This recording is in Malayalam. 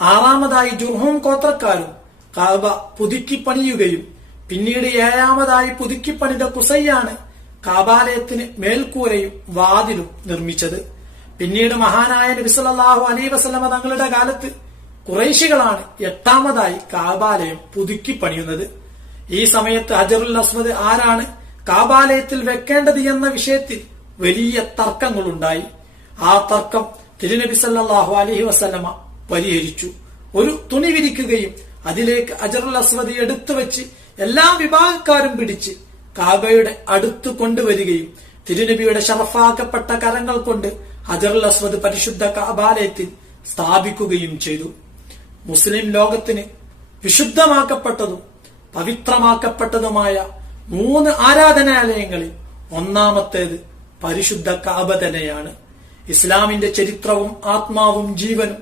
ആറാമതായി ജുർഹും ഗോത്രക്കാരും കഅബ പുതുക്കിപ്പണിയുകയും പിന്നീട് ഏഴാമതായി പുതുക്കിപ്പണിത ഖുസൈയാണ് കഅബാലയത്തിന് മേൽക്കൂരയും വാതിലും നിർമ്മിച്ചത്. പിന്നീട് മഹാനായ നബി സല്ലല്ലാഹു അലൈഹി വസല്ലമ തങ്ങളുടെ കാലത്ത് ഖുറൈശികളാണ് എട്ടാമതായി കഅബാലയം പുതുക്കിപ്പണിയുന്നത്. ഈ സമയത്ത് ഹജറുൽ അസ്വദ് ആരാണ് കഅബാലയത്തിൽ വെക്കേണ്ടത് എന്ന വിഷയത്തിൽ വലിയ തർക്കങ്ങളുണ്ടായി. ആ തർക്കം തിരുനബി സല്ലല്ലാഹു അലൈഹി വസല്ലമ പരിഹരിച്ചു. ഒരു തുണി വിരിക്കുകയും അതിലേക്ക് ഹജറുൽ അസ്വദ് എടുത്തു വെച്ച് എല്ലാ വിഭാഗക്കാരും പിടിച്ച് കഅബയുടെ അടുത്ത് കൊണ്ടുവരികയും തിരുനബിയുടെ ശറഫാക്കപ്പെട്ട കരങ്ങൾ കൊണ്ട് ഹജറുൽ അസ്വദ് പരിശുദ്ധ കഅബാലയത്തിൽ സ്ഥാപിക്കുകയും ചെയ്തു. മുസ്ലിം ലോകത്തിന് വിശുദ്ധമാക്കപ്പെട്ടതും പവിത്രമാക്കപ്പെട്ടതുമായ 3 ആരാധനാലയങ്ങളിൽ ഒന്നാമത്തേത് പരിശുദ്ധ കഅബ തന്നെയാണ്. ഇസ്ലാമിന്റെ ചരിത്രവും ആത്മാവും ജീവനും